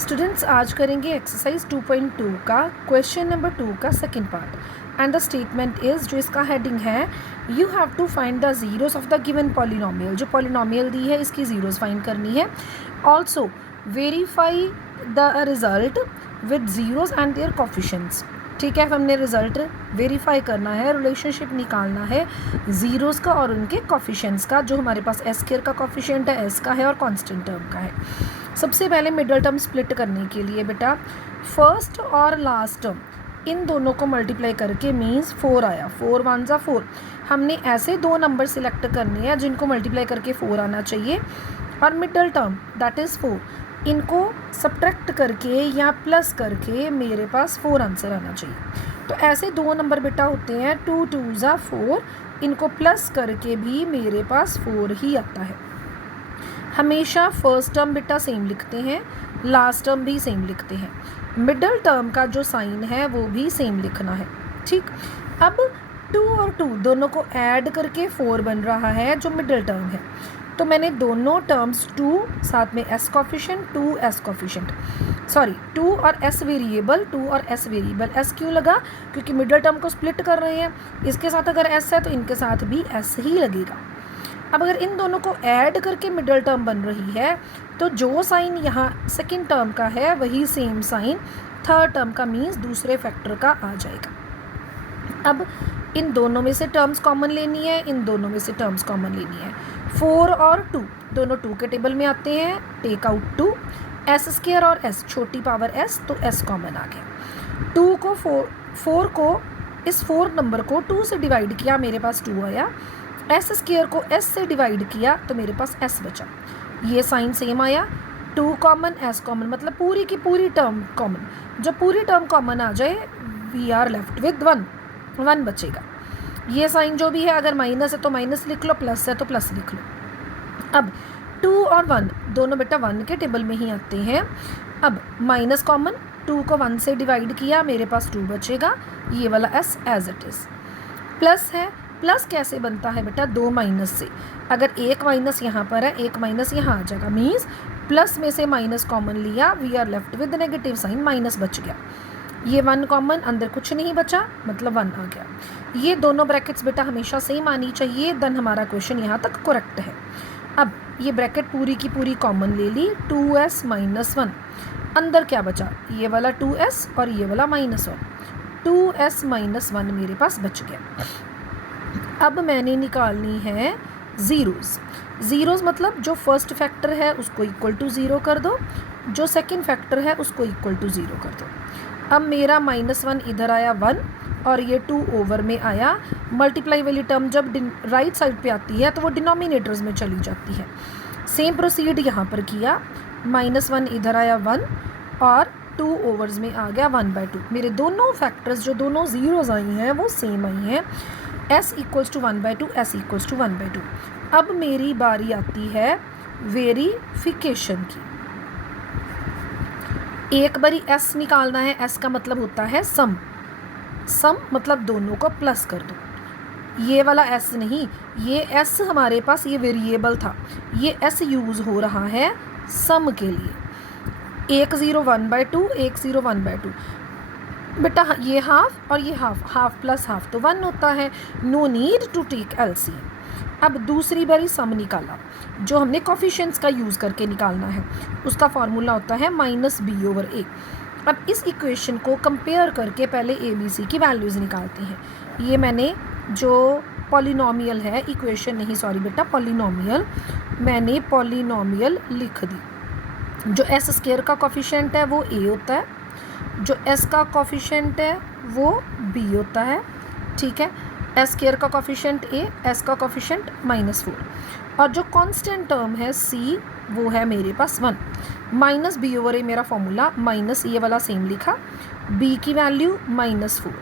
Students आज करेंगे exercise 2.2 का क्वेश्चन नंबर 2 का second part and the statement is, जो इसका हेडिंग है, you have to find the zeros of the given polynomial. जो पॉलिनोमियल दी है इसकी जीरोस फाइंड करनी है। Also verify the result with zeros and their coefficients. ठीक है, हमने रिजल्ट वेरीफाई करना है, रिलेशनशिप निकालना है ज़ीरोज़ का और उनके कोफिशिएंट्स का। जो हमारे पास एस स्क्वायर का कोफिशिएंट है, एस का है और कांस्टेंट टर्म का है। सबसे पहले मिडल टर्म स्प्लिट करने के लिए बेटा फर्स्ट और लास्ट टर्म इन दोनों को मल्टीप्लाई करके मीन्स 4 आया। 4 वन ज़ा 4। हमने ऐसे दो नंबर सिलेक्ट करने हैं जिनको मल्टीप्लाई करके 4 आना चाहिए, और मिडल टर्म दैट इज़ 4 इनको सब्ट्रैक्ट करके या प्लस करके मेरे पास 4 आंसर आना चाहिए। तो ऐसे दो नंबर बेटा होते हैं 2 2 ज़ा 4, इनको प्लस करके भी मेरे पास 4 ही आता है। हमेशा फर्स्ट टर्म बेटा सेम लिखते हैं, लास्ट टर्म भी सेम लिखते हैं, मिडल टर्म का जो साइन है वो भी सेम लिखना है। ठीक, अब 2 और 2 दोनों को ऐड करके 4 बन रहा है जो मिडल टर्म है। तो मैंने दोनों टर्म्स 2 साथ में एस कोफिशिएंट 2 एस कोफिशिएंट 2 और एस वेरिएबल 2 और एस वेरिएबल। एस क्यों लगा? क्योंकि मिडल टर्म को स्प्लिट कर रहे हैं, इसके साथ अगर एस है तो इनके साथ भी एस ही लगेगा। अब अगर इन दोनों को ऐड करके मिडल टर्म बन रही है तो जो साइन यहाँ सेकंड टर्म का है वही सेम साइन थर्ड टर्म का मीन्स दूसरे फैक्टर का आ जाएगा। अब इन दोनों में से टर्म्स कॉमन लेनी है, इन दोनों में से टर्म्स कॉमन लेनी है। 4 और 2 दोनों 2 के टेबल में आते हैं, टेक आउट 2, एस स्क्वायर और एस छोटी पावर एस, तो एस कॉमन आ गया। 2 को 4 को इस 4 नंबर को 2 से डिवाइड किया, मेरे पास 2 आया। एस स्क्वायर को एस से डिवाइड किया तो मेरे पास एस बचा। ये साइन सेम आया, 2 कॉमन एस कॉमन, मतलब पूरी की पूरी टर्म कॉमन। जब पूरी टर्म कॉमन आ जाए वी आर लेफ्ट विद 1 बचेगा। ये साइन जो भी है, अगर माइनस है तो माइनस लिख लो, प्लस है तो प्लस लिख लो। अब 2 और 1 दोनों बेटा 1 के टेबल में ही आते हैं। अब माइनस कॉमन, 2 को 1 से डिवाइड किया, मेरे पास 2 बचेगा। ये वाला S as it is. Plus है, प्लस कैसे बनता है बेटा? 2 माइनस से। अगर एक माइनस यहाँ पर है, एक माइनस यहाँ आ जाएगा, मीन्स प्लस में से माइनस कॉमन लिया, we are left with negative sign, minus बच गया। ये 1 कॉमन, अंदर कुछ नहीं बचा, मतलब 1 आ गया। ये दोनों ब्रैकेट्स बेटा हमेशा सेम आनी चाहिए, देन हमारा क्वेश्चन यहाँ तक करेक्ट है। अब ये ब्रैकेट पूरी की पूरी कॉमन ले ली, 2s माइनस 1, अंदर क्या बचा? ये वाला 2s और ये वाला -1, 2s माइनस 1 मेरे पास बच गया। अब मैंने निकालनी है ज़ीरोज़। ज़ीरोज़ मतलब जो फर्स्ट फैक्टर है उसको इक्वल टू 0 कर दो, जो सेकंड फैक्टर है उसको इक्वल टू 0 कर दो। अब मेरा -1 इधर आया 1 और ये 2 ओवर में आया। मल्टीप्लाई वाली टर्म जब राइट साइड पे आती है तो वो डिनोमिनेटर्स में चली जाती है। सेम प्रोसीड यहाँ पर किया, -1 इधर आया 1 और 2 ओवर्स में आ गया 1/2। मेरे दोनों फैक्टर्स जो दोनों ज़ीरोज़ आई हैं वो सेम आई हैं। s equals to 1/2, s equals to 1/2। अब मेरी बारी आती है वेरिफिकेशन की। एक बारी s निकालना है, s का मतलब होता है सम मतलब दोनों को प्लस कर दो। ये वाला s नहीं, ये s हमारे पास ये वेरिएबल था, ये s यूज़ हो रहा है सम के लिए। 1 0 1/2, 1 0 1/2 बेटा, ये हाफ और ये हाफ प्लस हाफ तो 1 होता है। No need to take LCM। अब दूसरी बारी सम निकाला, जो हमने कोफिशिएंट्स का यूज़ करके निकालना है, उसका फार्मूला होता है -b/a। अब इस इक्वेशन को कंपेयर करके पहले ABC की वैल्यूज़ निकालते हैं। ये मैंने जो पॉलिनोमियल है, इक्वेशन नहीं सॉरी बेटा पॉलिनोमियल, मैंने पॉलिनोमियल लिख दी। जो एस स्क्वायर का कोफिशिएंट है वो a होता है, जो s का कोफिशिएंट है वो b होता है। ठीक है, s स्क्वायर का कोफिशिएंट a, s का कोफिशिएंट -4, और जो कांस्टेंट टर्म है c वो है मेरे पास 1। -b/a मेरा फॉर्मूला, माइनस ये वाला सेम लिखा, b की वैल्यू -4,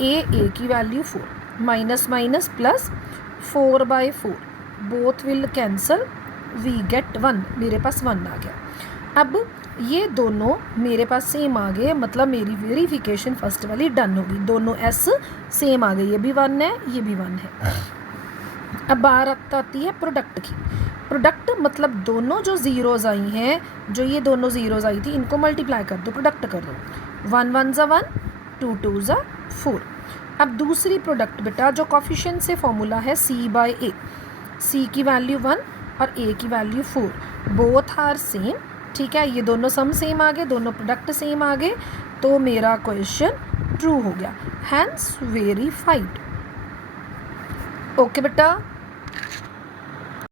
a की value 4, minus minus plus 4/4, both will cancel, we get 1, मेरे पास 1 आ गया। अब ये दोनों मेरे पास सेम आ गए, मतलब मेरी वेरिफिकेशन फर्स्ट वाली डन होगी। दोनों s सेम आ गई, ये भी 1 है, ये भी 1 है। अब बात आती है प्रोडक्ट की। प्रोडक्ट मतलब दोनों जो ज़ीरोज़ आई हैं, जो ये दोनों ज़ीरोज़ आई थी, इनको मल्टीप्लाई कर दो, प्रोडक्ट कर दो। 1 1 ज़ा 1, 2 2 ज़ा 4। अब दूसरी प्रोडक्ट बेटा, जो कॉफिशिएंट से फॉर्मूला है C/A, C की वैल्यू 1 और A की वैल्यू 4, बोथ आर सेम। ठीक है, ये दोनों सम सेम आ गए, दोनों प्रोडक्ट सेम आ गए, तो मेरा क्वेश्चन ट्रू हो गया, हैंस वेरीफाइड। ओके बेटा।